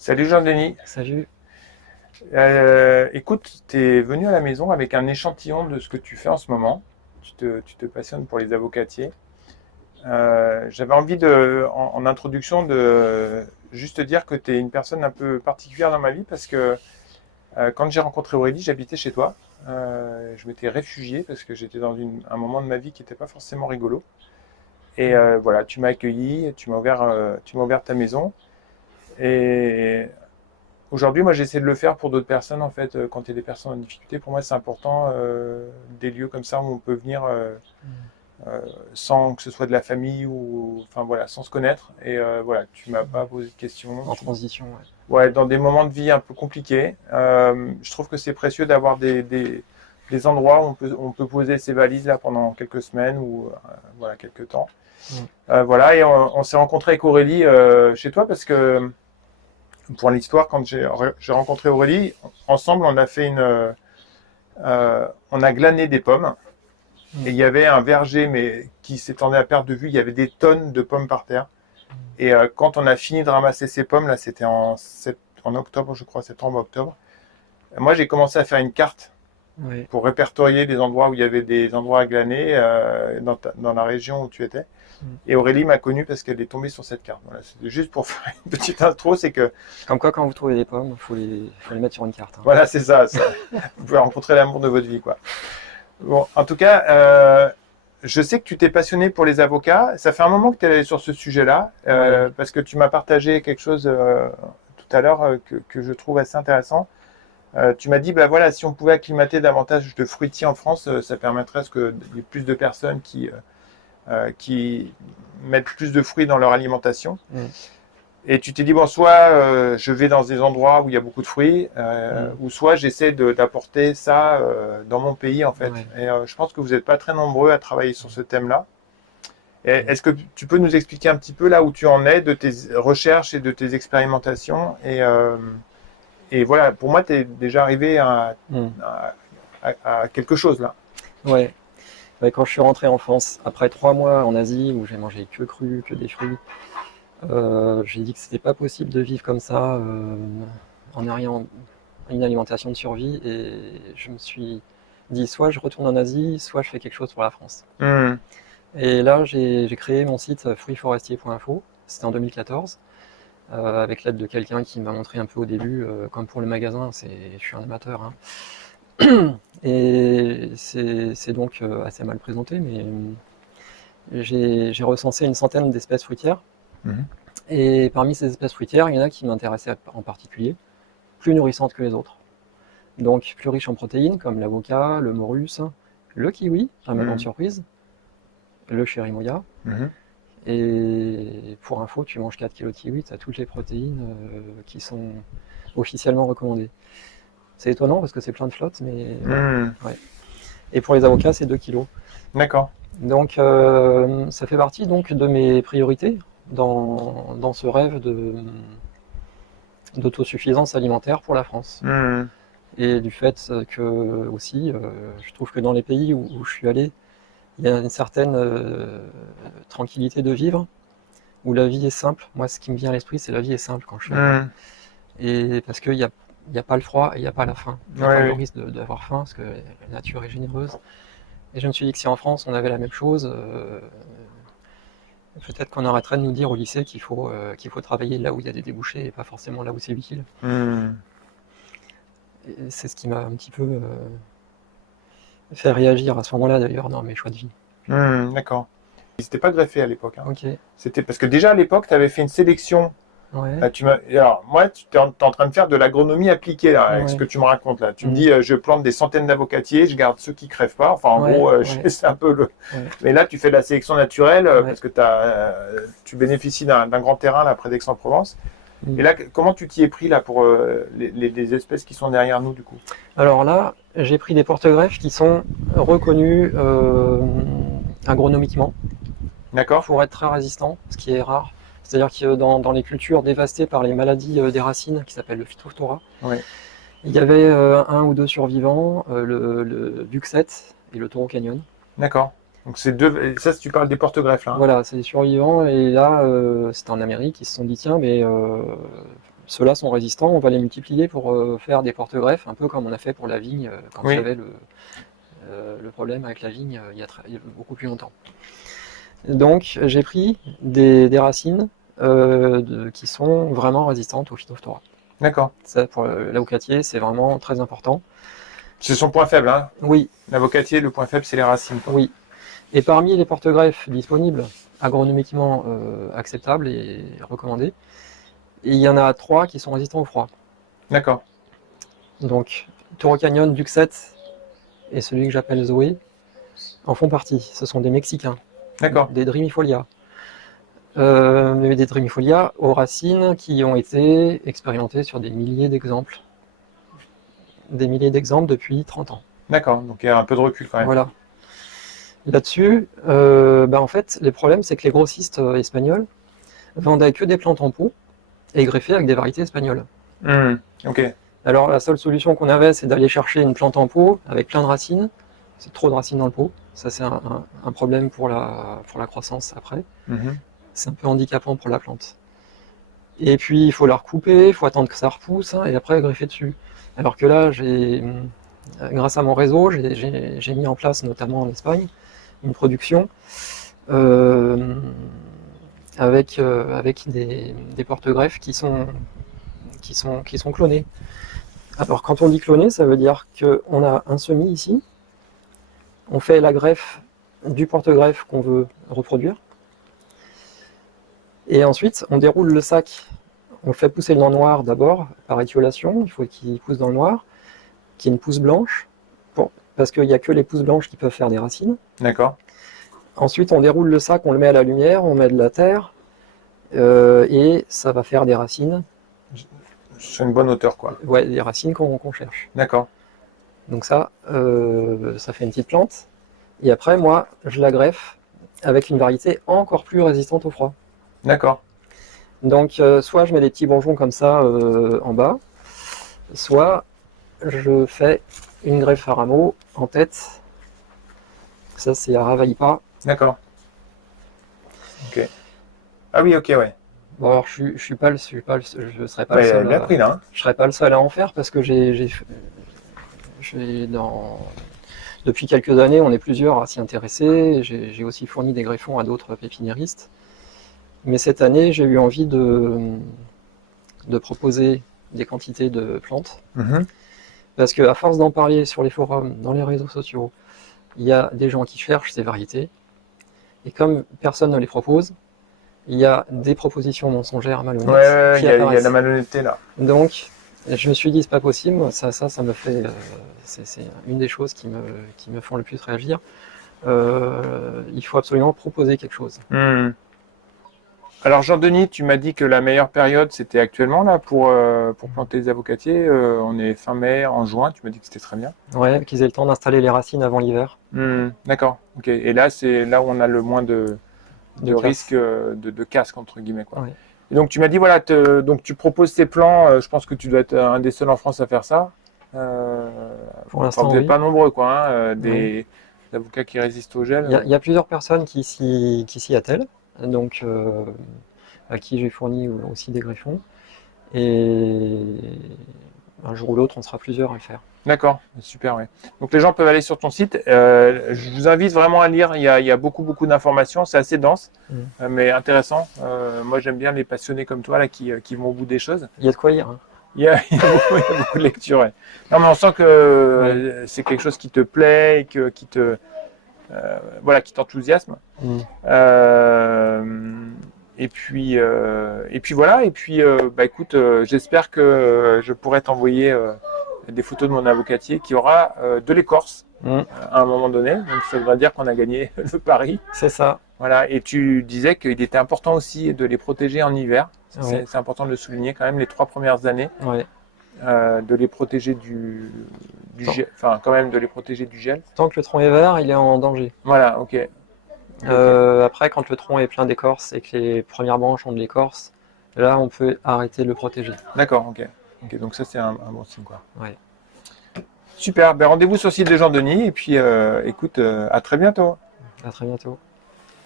Salut Jean-Denis. Salut. Écoute, tu es venu à la maison avec un échantillon de ce que tu fais en ce moment. Tu te passionnes pour les avocatiers. J'avais envie en introduction de juste dire que tu es une personne un peu particulière dans ma vie parce que quand j'ai rencontré Aurélie, j'habitais chez toi. Je m'étais réfugié parce que j'étais dans un moment de ma vie qui n'était pas forcément rigolo. Et voilà, tu m'as accueilli, tu m'as ouvert ta maison. Et aujourd'hui, moi, j'essaie de le faire pour d'autres personnes, en fait, quand il y a des personnes en difficulté. Pour moi, c'est important, des lieux comme ça où on peut venir euh, sans que ce soit de la famille ou, enfin voilà, sans se connaître. Et voilà, tu m'as pas posé de questions. En transition, ouais. Ouais, dans des moments de vie un peu compliqués, je trouve que c'est précieux d'avoir des endroits où on peut poser ses valises là pendant quelques semaines ou voilà, quelques temps. Mm. Voilà, et on s'est rencontré avec Aurélie chez toi parce que pour l'histoire, quand j'ai rencontré Aurélie, ensemble, on a glané des pommes. Et Mm. il y avait un verger, mais qui s'étendait à perte de vue. Il y avait des tonnes de pommes par terre. Mm. Et quand on a fini de ramasser ces pommes, là, c'était en octobre, je crois, septembre-octobre. Moi, j'ai commencé à faire une carte Ouais. pour répertorier les endroits où il y avait des endroits à glaner dans la région où tu étais. Mm. Et Aurélie m'a connu parce qu'elle est tombée sur cette carte. Voilà, c'était juste pour faire une petite intro, c'est que Comme quoi, quand vous trouvez des pommes, faut les mettre sur une carte, hein. voilà, c'est ça. Vous pouvez rencontrer l'amour de votre vie, quoi. Bon, en tout cas, je sais que tu t'es passionné pour les avocats. Ça fait un moment que tu es sur ce sujet-là, Ouais. parce que tu m'as partagé quelque chose tout à l'heure que je trouve assez intéressant. Tu m'as dit, bah voilà, si on pouvait acclimater davantage de fruitiers en France, ça permettrait qu'il y ait plus de personnes qui mettent plus de fruits dans leur alimentation. Mm. Et tu t'es dit, bon, soit je vais dans des endroits où il y a beaucoup de fruits, Mm. ou soit j'essaie d'apporter ça dans mon pays, en fait. Ouais. Et je pense que vous n'êtes pas très nombreux à travailler sur ce thème-là. Mm. Est-ce que tu peux nous expliquer un petit peu là où tu en es de tes recherches et de tes expérimentations et voilà, pour moi, tu es déjà arrivé Mm. à quelque chose là. Ouais. Ouais, quand je suis rentré en France, après 3 mois en Asie où j'ai mangé que cru, que des fruits, j'ai dit que c'était pas possible de vivre comme ça en ayant une alimentation de survie, et je me suis dit soit je retourne en Asie, soit je fais quelque chose pour la France. Hmm. Et là, j'ai créé mon site fruitsforestier.info, c'était en 2014, avec l'aide de quelqu'un qui m'a montré un peu au début, comme pour le magasin, je suis un amateur, hein. Et c'est donc assez mal présenté, mais j'ai recensé une centaine d'espèces fruitières. Mhm. Et parmi ces espèces fruitières, il y en a qui m'intéressaient en particulier, plus nourrissantes que les autres. Donc plus riches en protéines, comme l'avocat, le morus, le kiwi, à ma grande Mhm. surprise, le cherimoya. Mhm. Et pour info, tu manges 4 kilos de kiwi, tu as toutes les protéines qui sont officiellement recommandées. C'est étonnant parce que c'est plein de flotte, mais Hmm. ouais. Et pour les avocats, c'est 2 kilos. D'accord. Donc ça fait partie donc de mes priorités dans ce rêve d'autosuffisance alimentaire pour la France. Hmm. Et du fait que aussi, je trouve que dans les pays où je suis allé, il y a une certaine tranquillité de vivre, où la vie est simple. Moi, ce qui me vient à l'esprit, c'est la vie est simple quand je suis là-bas. Hmm. Et parce qu'il y a pas le froid et il n'y a pas la faim. Il n'y a Ouais, pas le ouais. risque d'avoir faim, parce que la nature est généreuse. Et je me suis dit que si en France on avait la même chose, peut-être qu'on arrêterait de nous dire au lycée qu'il faut travailler là où il y a des débouchés et pas forcément là où c'est utile. Hmm. Et c'est ce qui m'a un petit peu fait réagir à ce moment-là d'ailleurs dans mes choix de vie. D'accord. Ils n'étaient pas greffés à l'époque, hein. Ok, C'était parce que déjà à l'époque, tu avais fait une sélection. ouais, Alors, moi, tu es en train de faire de l'agronomie appliquée là, avec ce ouais, que tu me racontes là. Tu me mm, dis, je plante des centaines d'avocatiers, je garde ceux qui crèvent pas. Enfin, en ouais, gros, ouais, c'est un peu le. ouais, Mais là, tu fais de la sélection naturelle ouais, parce que tu bénéficies d'un grand terrain là près d'Aix-en-Provence. Et mm. là, comment tu t'y es pris là pour les espèces qui sont derrière nous du coup? Alors là, j'ai pris des porte-greffes qui sont reconnus agronomiquement D'accord? pour être très résistants, ce qui est rare. C'est-à-dire que dans les cultures dévastées par les maladies des racines, qui s'appellent le Phytophthora, Oui. il y avait un ou deux survivants, le Duxet et le Taureau Canyon. D'accord. Donc c'est deux. Ça, si tu parles des porte-greffes là, hein. Voilà, c'est des survivants. Et là, c'était en Amérique, ils se sont dit tiens, mais ceux-là sont résistants, on va les multiplier pour faire des porte-greffes, un peu comme on a fait pour la vigne quand il y avait le problème avec la vigne il y a beaucoup plus longtemps. Donc j'ai pris des racines qui sont vraiment résistantes au Phytophthora. D'accord. Ça, pour l'avocatier, c'est vraiment très important. C'est son point faible, hein? Oui. L'avocatier, le point faible, c'est les racines. Oui. Et parmi les porte-greffes disponibles, agronomiquement acceptables et recommandés, il y en a 3 qui sont résistants au froid. D'accord. Donc, Taureau Canyon, Duxet et celui que j'appelle Zoé en font partie. Ce sont des Mexicains. D'accord. Des Drimifolia. Des Drimifolia aux racines qui ont été expérimentées sur des milliers d'exemples. Des milliers d'exemples depuis 30 ans. D'accord, donc il y a un peu de recul quand même. Voilà. Là-dessus, en fait, les problèmes, c'est que les grossistes espagnols vendaient que des plantes en pot et greffées avec des variétés espagnoles. Ok. Alors, la seule solution qu'on avait, c'est d'aller chercher une plante en pot avec plein de racines. C'est trop de racines dans le pot. Ça, c'est un problème pour la croissance après. C'est un peu handicapant pour la plante. Et puis, il faut la recouper, il faut attendre que ça repousse, et après greffer dessus. Alors que là, grâce à mon réseau, j'ai mis en place, notamment en Espagne, une production avec des porte-greffes qui sont clonés. Alors, quand on dit cloné, ça veut dire qu'on a un semis ici, on fait la greffe du porte-greffe qu'on veut reproduire, et ensuite, on déroule le sac. On fait pousser dans le noir d'abord, par étiolation. Il faut qu'il pousse dans le noir, qu'il y ait une pousse blanche, parce qu'il n'y a que les pousses blanches qui peuvent faire des racines. D'accord. Ensuite, on déroule le sac, on le met à la lumière, on met de la terre, et ça va faire des racines. Sur une bonne hauteur, quoi. Ouais, des racines qu'on cherche. D'accord. Donc ça fait une petite plante. Et après, moi, je la greffe avec une variété encore plus résistante au froid. D'accord. Donc, soit je mets des petits bourgeons comme ça en bas, soit je fais une greffe à rameaux en tête. Ça, c'est à Ravaipa. D'accord. Ok. Ah oui, ok, ouais. Bon, alors, je serai pas le seul. Bien pris, là. Hein. Je serai pas le seul à en faire parce que depuis quelques années, on est plusieurs à s'y intéresser. J'ai aussi fourni des greffons à d'autres pépiniéristes. Mais cette année, j'ai eu envie de proposer des quantités de plantes. Parce qu'à force d'en parler sur les forums, dans les réseaux sociaux, il y a des gens qui cherchent ces variétés. Et comme personne ne les propose, il y a des propositions mensongères malhonnêtes qui apparaissent. Il y a la malhonnêteté là. Donc, je me suis dit, c'est pas possible. Ça me fait... c'est une des choses qui me font le plus réagir. Il faut absolument proposer quelque chose. Alors Jean-Denis, tu m'as dit que la meilleure période c'était actuellement là pour planter les avocatiers. On est fin mai, en juin, tu m'as dit que c'était très bien. Ouais, qu'ils aient le temps d'installer les racines avant l'hiver. D'accord, ok. Et là, c'est là où on a le moins de risque de casque, entre guillemets, quoi. Ouais. Et donc tu m'as dit, voilà, donc tu proposes ces plans, je pense que tu dois être un des seuls en France à faire ça. Pour l'instant, vous n'êtes oui. pas nombreux, quoi, hein, des avocats qui résistent au gel. Il y a plusieurs personnes qui s'y attellent, donc à qui j'ai fourni aussi des greffons. Et un jour ou l'autre, on sera plusieurs à le faire. D'accord, super, oui. Donc les gens peuvent aller sur ton site. Je vous invite vraiment à lire. Il y a beaucoup d'informations. C'est assez dense, mais intéressant. Moi, j'aime bien les passionnés comme toi là qui vont au bout des choses. Il y a de quoi lire. Hein. Il y a beaucoup de lecture. Ouais. Non, mais on sent que c'est quelque chose qui te plaît et qui t'enthousiasme. Et puis voilà. Et puis, écoute, j'espère que je pourrai t'envoyer des photos de mon avocatier qui aura de l'écorce à un moment donné. Donc ça voudrait dire qu'on a gagné le pari. C'est ça. Voilà. Et tu disais qu'il était important aussi de les protéger en hiver. C'est important de le souligner quand même les 3 premières années. De les protéger du gel, enfin quand même de les protéger du gel. Tant que le tronc est vert, il est en danger. Voilà, ok. Après, quand le tronc est plein d'écorce et que les premières branches ont de l'écorce, là, on peut arrêter de le protéger. D'accord, ok. Donc ça, c'est un bon signe, quoi. Ouais. Super. Rendez-vous sur le site de Jean-Denis et puis écoute, à très bientôt. À très bientôt.